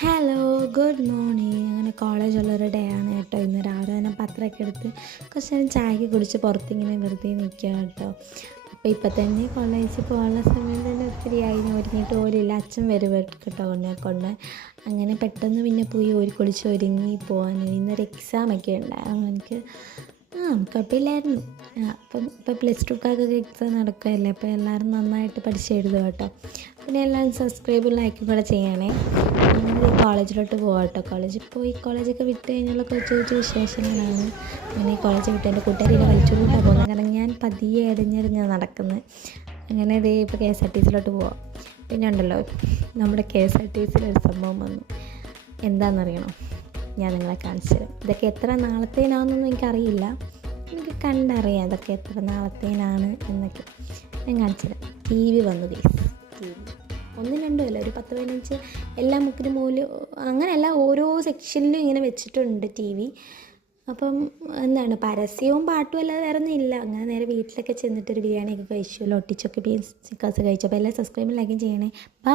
Hello, good morning. അങ്ങനെ കോളേജുള്ളൊരു day ആണ് കേട്ടോ. ഇന്ന് രാവിലെ തന്നെ പത്രമൊക്കെ എടുത്ത് കുറച്ച് നേരം ചായയൊക്കെ കുടിച്ച് പുറത്തിങ്ങനെ വെറുതെ നിൽക്കുക കേട്ടോ. അപ്പോൾ ഇപ്പം തന്നെ കോളേജിൽ പോകാനുള്ള സമയം തന്നെ ഒത്തിരി ആയി. ഞാൻ ഒരുങ്ങിയിട്ട് പോലില്ല. അച്ഛൻ വരും കേട്ടോ കൊണ്ട്. അങ്ങനെ പെട്ടെന്ന് പിന്നെ പോയി കുളിച്ച് ഒരുങ്ങി പോകാൻ. ഇന്നൊരു എക്സാമൊക്കെ ഉണ്ടായിരുന്നു എനിക്ക്. കുഴപ്പമില്ലായിരുന്നു. അപ്പം ഇപ്പോൾ +2-കാർക്കൊക്കെ എക്സാം നടക്കുകയല്ലേ. അപ്പോൾ എല്ലാവരും നന്നായിട്ട് പഠിച്ചെഴുതുക കേട്ടോ. പിന്നെ എല്ലാവരും സബ്സ്ക്രൈബും ലൈക്കും കൂടെ ചെയ്യണേ. അങ്ങനെ കോളേജിലോട്ട് പോകാം കേട്ടോ. കോളേജൊക്കെ വിട്ട് കഴിഞ്ഞുള്ള കുറച്ച് വിശേഷങ്ങളാണ്. അങ്ങനെ കോളേജ് വിട്ട് എൻ്റെ കൂട്ടുകാരിനെ വലിച്ചുകൊണ്ടാണ് പോകുന്നത്. കാരണം ഞാൻ പതിയെ എറിഞ്ഞെറിഞ്ഞാണ് നടക്കുന്നത്. അങ്ങനെ ഇതേ ഇപ്പോൾ KSRTCയിലോട്ട് പോവാം. പിന്നെ ഉണ്ടല്ലോ, നമ്മുടെ KSRTCയിൽ ഒരു സംഭവം വന്നു. എന്താണെന്നറിയണോ? ഞാൻ നിങ്ങളെ കാണിച്ചു തരാം. ഇതൊക്കെ എത്ര നാളത്തേനാണെന്നൊന്നും എനിക്കറിയില്ല. എനിക്ക് കണ്ടറിയാം ഇതൊക്കെ എത്ര നാളത്തേനാണ് എന്നൊക്കെ. ഞാൻ കാണിച്ചു തരാം. TV വന്നു. TV 1 2 അല്ല, ഒരു 10 15 എല്ലാ മുക്കിനും മൂലം അങ്ങനെയല്ല, ഓരോ സെക്ഷനിലും ഇങ്ങനെ വെച്ചിട്ടുണ്ട് TV. അപ്പം എന്താണ്, പരസ്യവും പാട്ടും അല്ലാതെ വേറെ ഒന്നും ഇല്ല. അങ്ങനെ നേരെ വീട്ടിലൊക്കെ ചെന്നിട്ടൊരു ബിരിയാണിയൊക്കെ കഴിച്ചു, ഒട്ടിച്ചൊക്കെ ബീൻസ് ചിക്കൻസ് കഴിച്ചു. അപ്പോൾ എല്ലാം സബ്സ്ക്രൈബും ലൈക്കും ചെയ്യണേ. ബൈ.